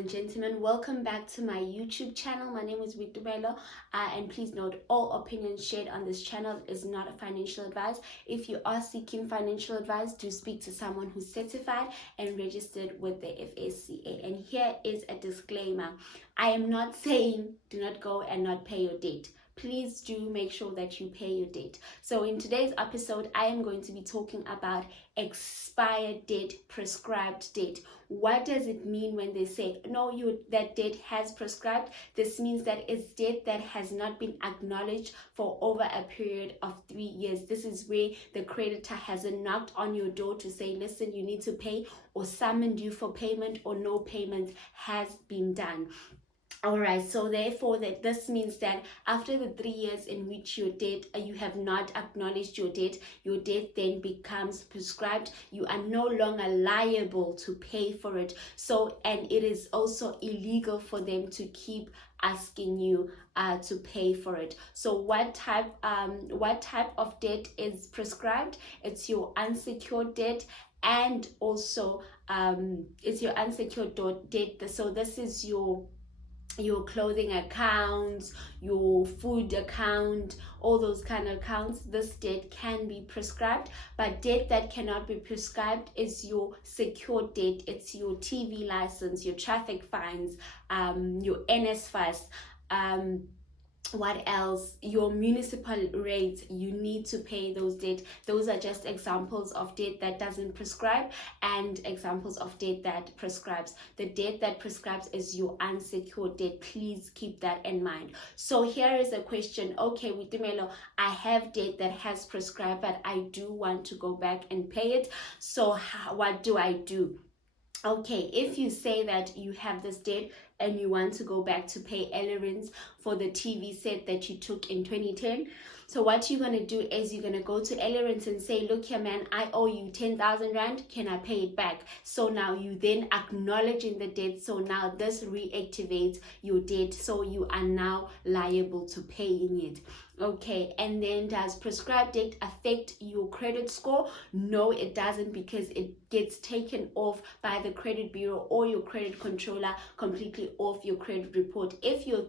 and gentlemen, welcome back to my YouTube channel. My name is Vitumelo, and please note all opinions shared on this channel is not a financial advice. If you are seeking financial advice, do speak to someone who's certified and registered with the FSCA. And here is a disclaimer. I am not saying do not go and not pay your debt. Please do make sure that you pay your debt. So in today's episode, I am going to be talking about expired debt, prescribed debt. What does it mean when they say, no, that debt has prescribed? This means that it's debt that has not been acknowledged for over a period of 3 years. This is where the creditor hasn't knocked on your door to say, listen, you need to pay, or summoned you for payment, or no payment has been done. Alright, so therefore this means that after the 3 years in which your debt, you have not acknowledged your debt then becomes prescribed. You are no longer liable to pay for it. So, and it is also illegal for them to keep asking you to pay for it. So what type of debt is prescribed? It's your unsecured debt, and also it's your unsecured debt. So this is your clothing accounts, your food account, all those kind of accounts. This debt can be prescribed, but debt that cannot be prescribed is your secured debt. It's your TV license, your traffic fines, your NSFAS, what else, your municipal rates. You need to pay those debt. Those are just examples of debt that doesn't prescribe and examples of debt that prescribes. The debt that prescribes is your unsecured debt. Please keep that in mind. So here is a question. Okay, Vitumelo, I have debt that has prescribed, but I do want to go back and pay it. So what do I do? Okay, if you say that you have this debt and you want to go back to pay Ellerins for the TV set that you took in 2010, so what you're going to do is you're going to go to Ellerins and say, look here, man, I owe you 10,000 Rand. Can I pay it back? So now you then acknowledging the debt. So now this reactivates your debt. So you are now liable to paying it. Okay, and then does prescribed debt affect your credit score? No, it doesn't, because it gets taken off by the credit bureau or your credit controller completely off your credit report. If your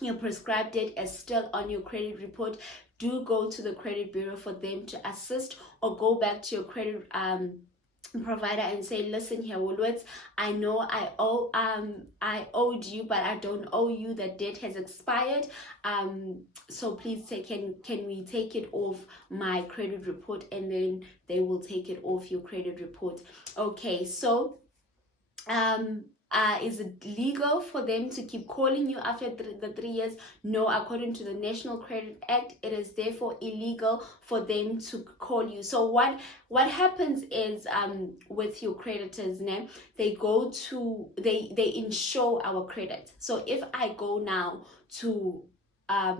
your prescribed debt is still on your credit report, do go to the credit bureau for them to assist, or go back to your credit provider and say, listen here, Woolworths, I know I owed you, but I don't owe you. The debt has expired, so please say, can we take it off my credit report? And then they will take it off your credit report. Okay, so is it legal for them to keep calling you after the 3 years? No, according to the National Credit Act, it is therefore illegal for them to call you. So what happens is with your creditors, they go to they insure our credit. So if I go now to I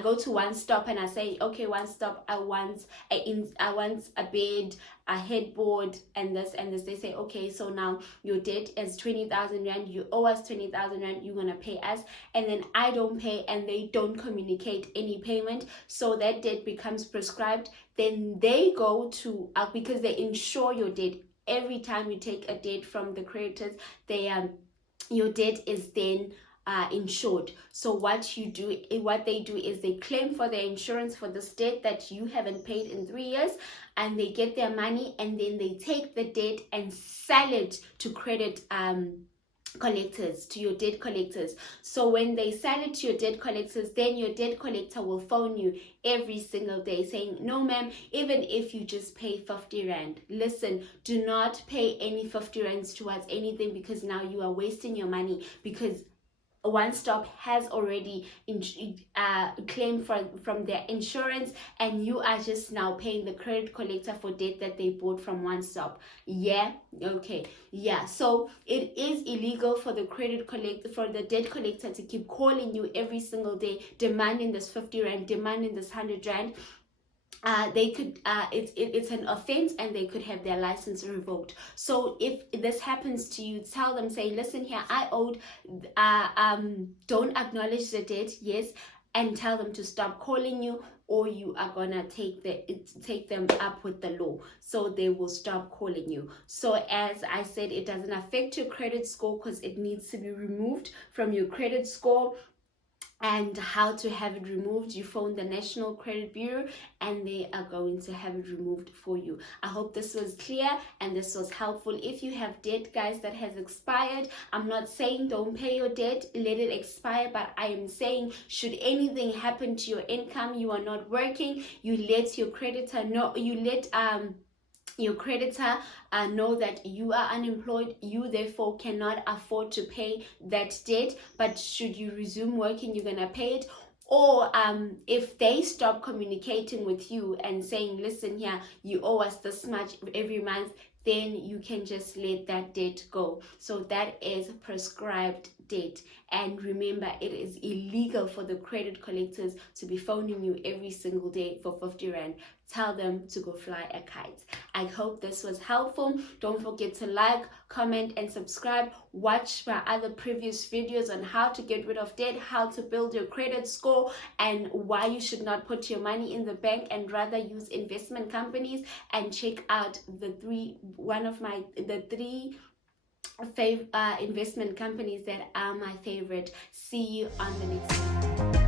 go to One Stop and I say, okay, One Stop, I want a bed, a headboard, and this. They say, okay, so now your debt is 20,000 Rand, you owe us 20,000 Rand, you're gonna pay us. And then I don't pay, and they don't communicate any payment, so that debt becomes prescribed. Then they go to because they insure your debt. Every time you take a debt from the creditors, your debt is then insured. So what they do is they claim for their insurance for this debt that you haven't paid in 3 years, and they get their money, and then they take the debt and sell it to credit collectors, to your debt collectors. So when they sell it to your debt collectors, then your debt collector will phone you every single day saying, no ma'am, even if you just pay 50 Rand, listen, do not pay any 50 Rands towards anything, because now you are wasting your money, because One Stop has already claimed from their insurance, and you are just now paying the credit collector for debt that they bought from One Stop. Yeah, okay, yeah. So it is illegal for the debt collector to keep calling you every single day, demanding this 50 Rand, demanding this 100 Rand. They could it's an offense, and they could have their license revoked. So if this happens to you, tell them, say, listen here, I owed, don't acknowledge the debt, yes, and tell them to stop calling you, or you are gonna take them up with the law, so they will stop calling you. So as I said, it doesn't affect your credit score because it needs to be removed from your credit score. And how to have it removed: you phone the National Credit Bureau and they are going to have it removed for you. I hope this was clear and this was helpful. If you have debt, guys, that has expired, I'm not saying don't pay your debt, let it expire, but I am saying should anything happen to your income, you are not working, you let your creditor know, you let your creditor know that you are unemployed, you therefore cannot afford to pay that debt, but should you resume working, you're gonna pay it. Or if they stop communicating with you and saying, listen here, you owe us this much every month, then you can just let that debt go. So that is prescribed debt. And remember, it is illegal for the credit collectors to be phoning you every single day for 50 Rand. Tell them to go fly a kite. I hope this was helpful. Don't forget to like, comment, and subscribe. Watch my other previous videos on how to get rid of debt, how to build your credit score, and why you should not put your money in the bank and rather use investment companies. And check out the three investment companies that are my favorite. See you on the next one.